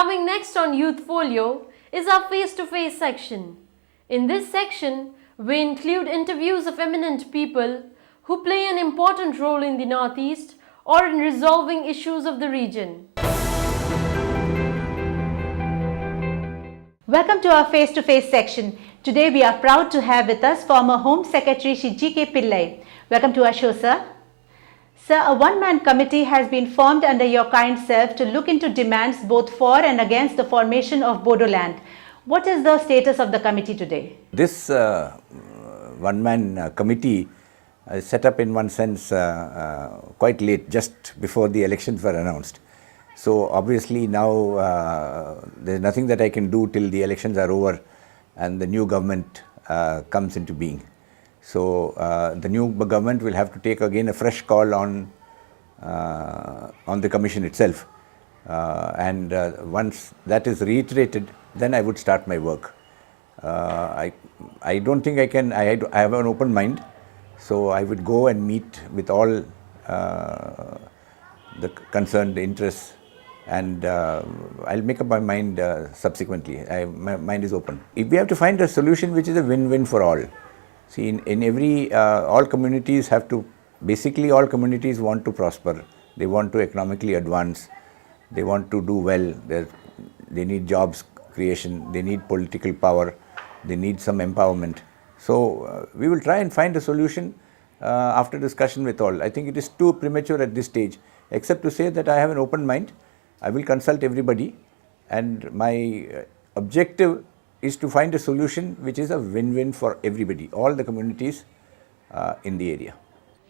Coming next on Youth Folio is our face-to-face section. In this section, we include interviews of eminent people who play an important role in the Northeast or in resolving issues of the region. Welcome to our face-to-face section. Today we are proud to have with us former Home Secretary Shri G.K. Pillai. Welcome to our show, sir. Sir, a one-man committee has been formed under your kind self to look into demands both for and against the formation of Bodoland. What is the status of the committee today? This one-man committee is set up in one sense quite late, just before the elections were announced. So obviously now there's nothing that I can do till the elections are over and the new government comes into being. So the new government will have to take again a fresh call on the commission itself. And once that is reiterated, then I would start my work. I don't think I can, I have an open mind, so I would go and meet with all the concerned interests, and I'll make up my mind subsequently. My mind is open. If we have to find a solution which is a win-win for all. See, in every, all communities have to, basically all communities want to prosper. They want to economically advance. They want to do well. They need jobs creation. They need political power. They need some empowerment. So we will try and find a solution after discussion with all. I think it is too premature at this stage, except to say that I have an open mind. I will consult everybody, and my objective is to find a solution which is a win-win for everybody, all the communities in the area.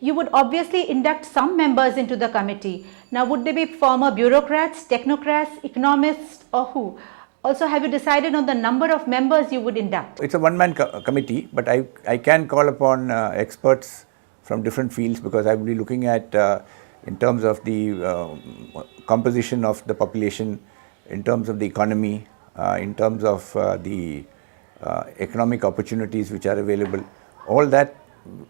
You would obviously induct some members into the committee. Now, would they be former bureaucrats, technocrats, economists, or who? Also, have you decided on the number of members you would induct? It's a one-man committee, but I can call upon experts from different fields, because I will be looking at in terms of the composition of the population, in terms of the economy, in terms of the economic opportunities which are available. All that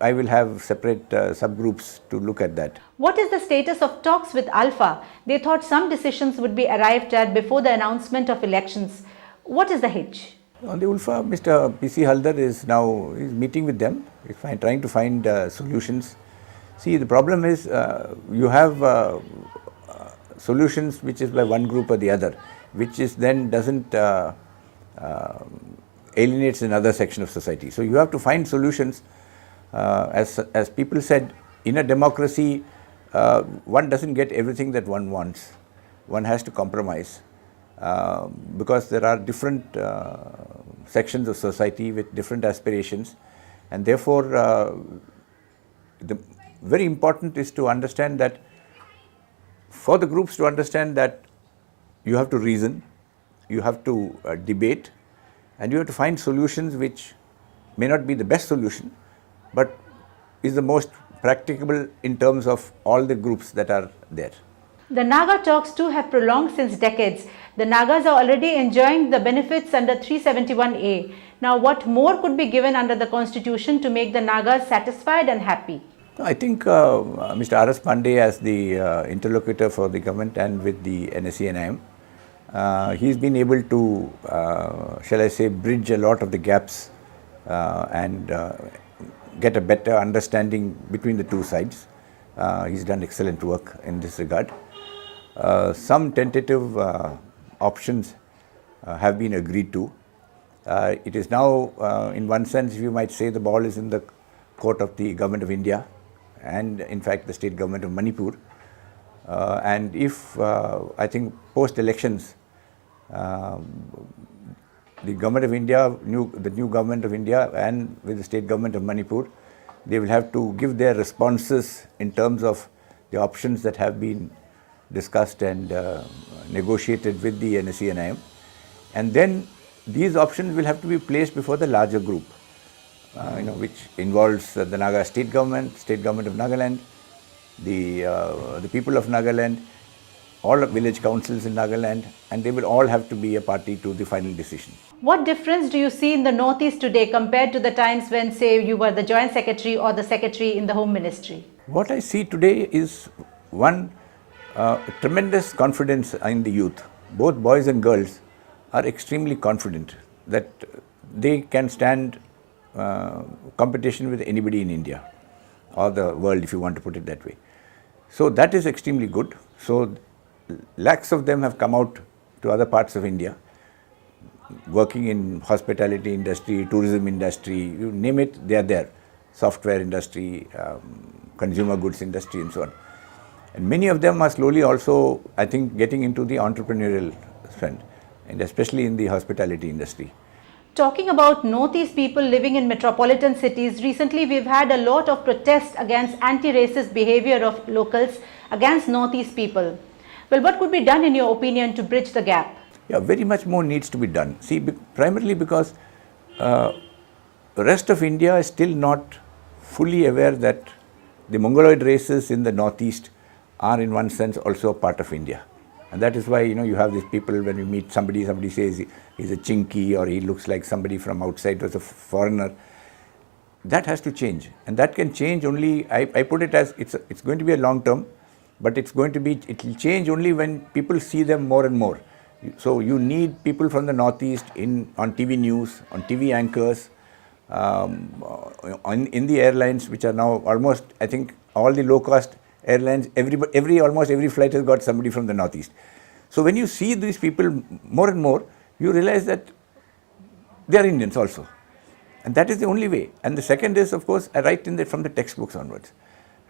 I will have separate subgroups to look at that. What is the status of talks with Alpha? They thought some decisions would be arrived at before the announcement of elections. What is the hitch? On the ULFA, Mr. P.C. Haldar is now meeting with them, trying to find solutions. See, the problem is you have solutions which is by one group or the other, which is then doesn't alienates another section of society. So you have to find solutions. As people said, in a democracy, one doesn't get everything that one wants. One has to compromise because there are different sections of society with different aspirations, and therefore the very important is to understand that, for the groups to understand that you have to reason, you have to debate, and you have to find solutions which may not be the best solution, but is the most practicable in terms of all the groups that are there. The Naga talks too have prolonged since decades. The Nagas are already enjoying the benefits under 371A. Now, what more could be given under the constitution to make the Nagas satisfied and happy? I think Mr. R.S. Pandey, as the interlocutor for the government and with the NSE NIM, he's been able to, shall I say, bridge a lot of the gaps and get a better understanding between the two sides. He's done excellent work in this regard. Some tentative options have been agreed to. It is now, in one sense, you might say, the ball is in the court of the Government of India and, in fact, the state government of Manipur. And if, I think, post-elections, the Government of India, the new Government of India and with the state government of Manipur, they will have to give their responses in terms of the options that have been discussed and negotiated with the NSE NIM. And then these options will have to be placed before the larger group, which involves the Naga state government of Nagaland, the people of Nagaland, all village councils in Nagaland, and they will all have to be a party to the final decision. What difference do you see in the Northeast today compared to the times when, say, you were the Joint Secretary or the Secretary in the Home Ministry? What I see today is, one, tremendous confidence in the youth. both boys and girls are extremely confident that they can stand competition with anybody in India or the world, if you want to put it that way. So that is extremely good. So lakhs of them have come out to other parts of India, working in hospitality industry, tourism industry, you name it, they are there. Software industry, consumer goods industry and so on. And many of them are slowly also, I think, getting into the entrepreneurial trend, and especially in the hospitality industry. Talking about Northeast people living in metropolitan cities, recently we've had a lot of protests against anti-racist behavior of locals against Northeast people. Well, what could be done in your opinion to bridge the gap? Yeah, very much more needs to be done. See, primarily because the rest of India is still not fully aware that the Mongoloid races in the Northeast are in one sense also a part of India. And that is why, you have these people, when you meet somebody says he's a chinky or he looks like somebody from outside, was a foreigner. That has to change. And that can change only, I put it as, it's going to be a long term, but it will change only when people see them more and more. So you need people from the Northeast on TV news, on TV anchors, in the airlines, which are now almost, I think, all the low-cost airlines, almost every flight has got somebody from the Northeast. So when you see these people more and more, you realize that they are Indians also. And that is the only way. And the second is, of course, right from the textbooks onwards.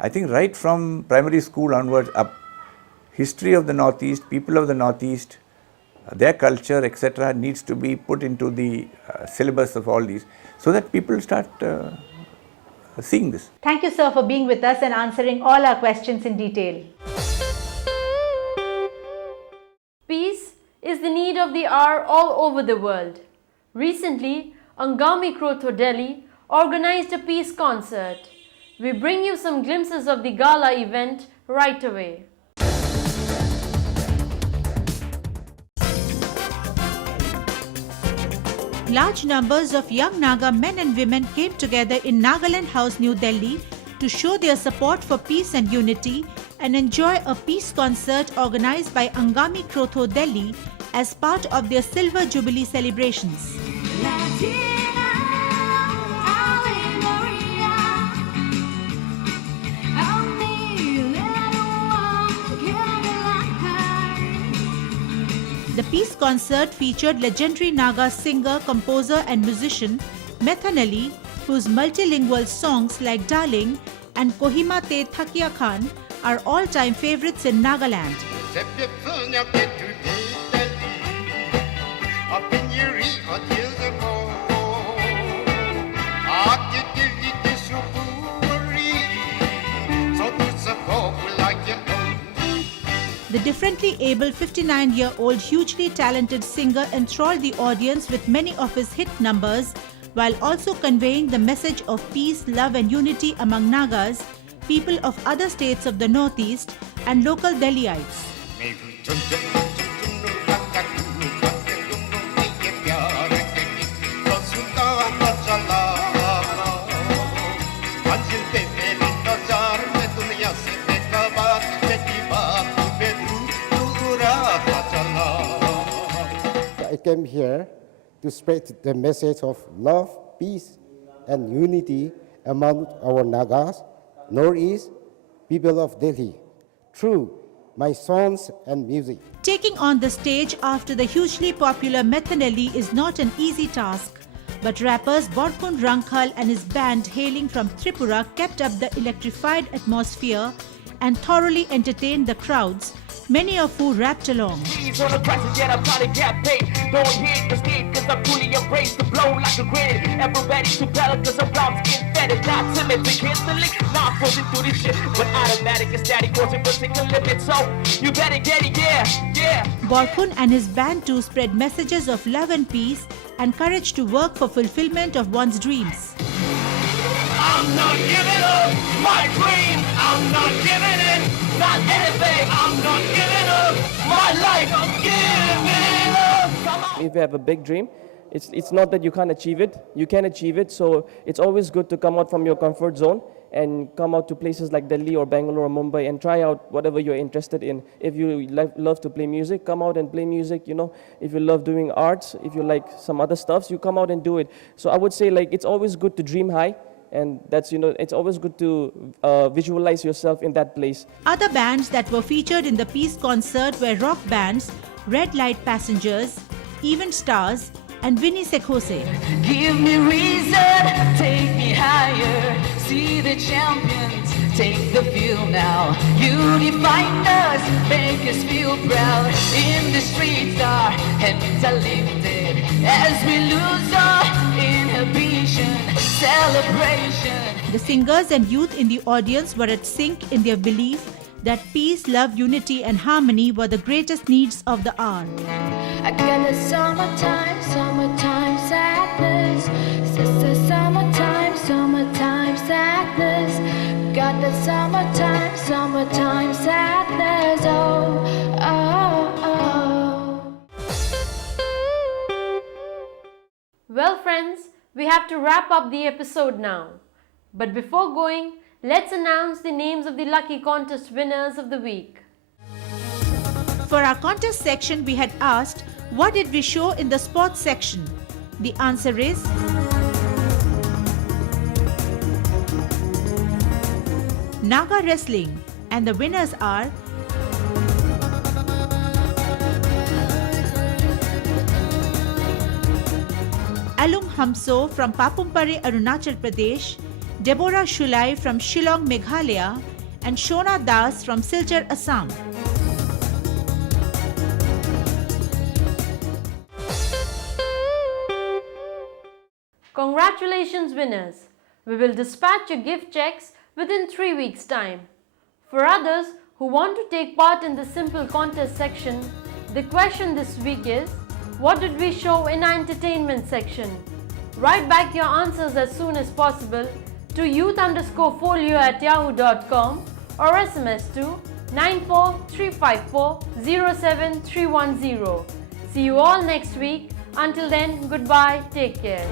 I think right from primary school onwards up, history of the Northeast, people of the Northeast, their culture, etc., needs to be put into the syllabus of all these, so that people start seeing this. Thank you, sir, for being with us and answering all our questions in detail. Peace is the need of the hour all over the world. Recently, Angami Krotho Delhi organized a peace concert. We bring you some glimpses of the gala event right away. Large numbers of young Naga men and women came together in Nagaland House, New Delhi to show their support for peace and unity and enjoy a peace concert organized by Angami Krotho Delhi as part of their Silver Jubilee celebrations. The peace concert featured legendary Naga singer, composer and musician Methanali, whose multilingual songs like Darling and Kohima Te Thakia Khan are all-time favorites in Nagaland. The differently able 59-year-old hugely talented singer enthralled the audience with many of his hit numbers, while also conveying the message of peace, love and unity among Nagas, people of other states of the Northeast and local Delhiites. I came here to spread the message of love, peace, and unity among our Nagas, Northeast people of Delhi, through my songs and music. Taking on the stage after the hugely popular Methanali is not an easy task, but rappers Borkun Rankhal and his band hailing from Tripura kept up the electrified atmosphere and thoroughly entertained the crowds, many of who rapped along. Borkun and his band too spread messages of love and peace and courage to work for fulfillment of one's dreams. I'm not giving up my dream. I'm not giving in, not anything. I'm not giving up my life. I'm giving up. Come on. If you have a big dream, it's not that you can't achieve it. You can achieve it. So it's always good to come out from your comfort zone and come out to places like Delhi or Bangalore or Mumbai and try out whatever you're interested in. If you love to play music, come out and play music, you know. If you love doing arts, if you like some other stuffs, you come out and do it. So I would say, like, it's always good to dream high, and that's, you know, it's always good to visualize yourself in that place. Other bands that were featured in the Peace concert were rock bands Red Light Passengers, Event Stars, and Vinny Sekhose. Give me reason, take me higher. See the champions, take the field now. You define us, make us feel proud. In the streets our heads are lifted as we lose our inhibition, celebration. The singers and youth in the audience were at sync in their belief that peace, love, unity and harmony were the greatest needs of the hour. I got the summertime, summertime sadness. Summertime, summertime sadness. Got the summertime, summertime sadness. Oh, oh, oh. Well, friends, we have to wrap up the episode now. But before going, let's announce the names of the lucky contest winners of the week. For our contest section, we had asked, what did we show in the sports section? The answer is Naga Wrestling, and the winners are Alung Hamso from Papumpare, Arunachal Pradesh, Deborah Shulai from Shillong, Meghalaya, and Shona Das from Silchar, Assam. Congratulations, winners! We will dispatch your gift checks within 3 weeks' time. For others who want to take part in the simple contest section, the question this week is, what did we show in our entertainment section? Write back your answers as soon as possible to youth_folio@yahoo.com or SMS to 94354 07310. See you all next week. Until then, goodbye, take care.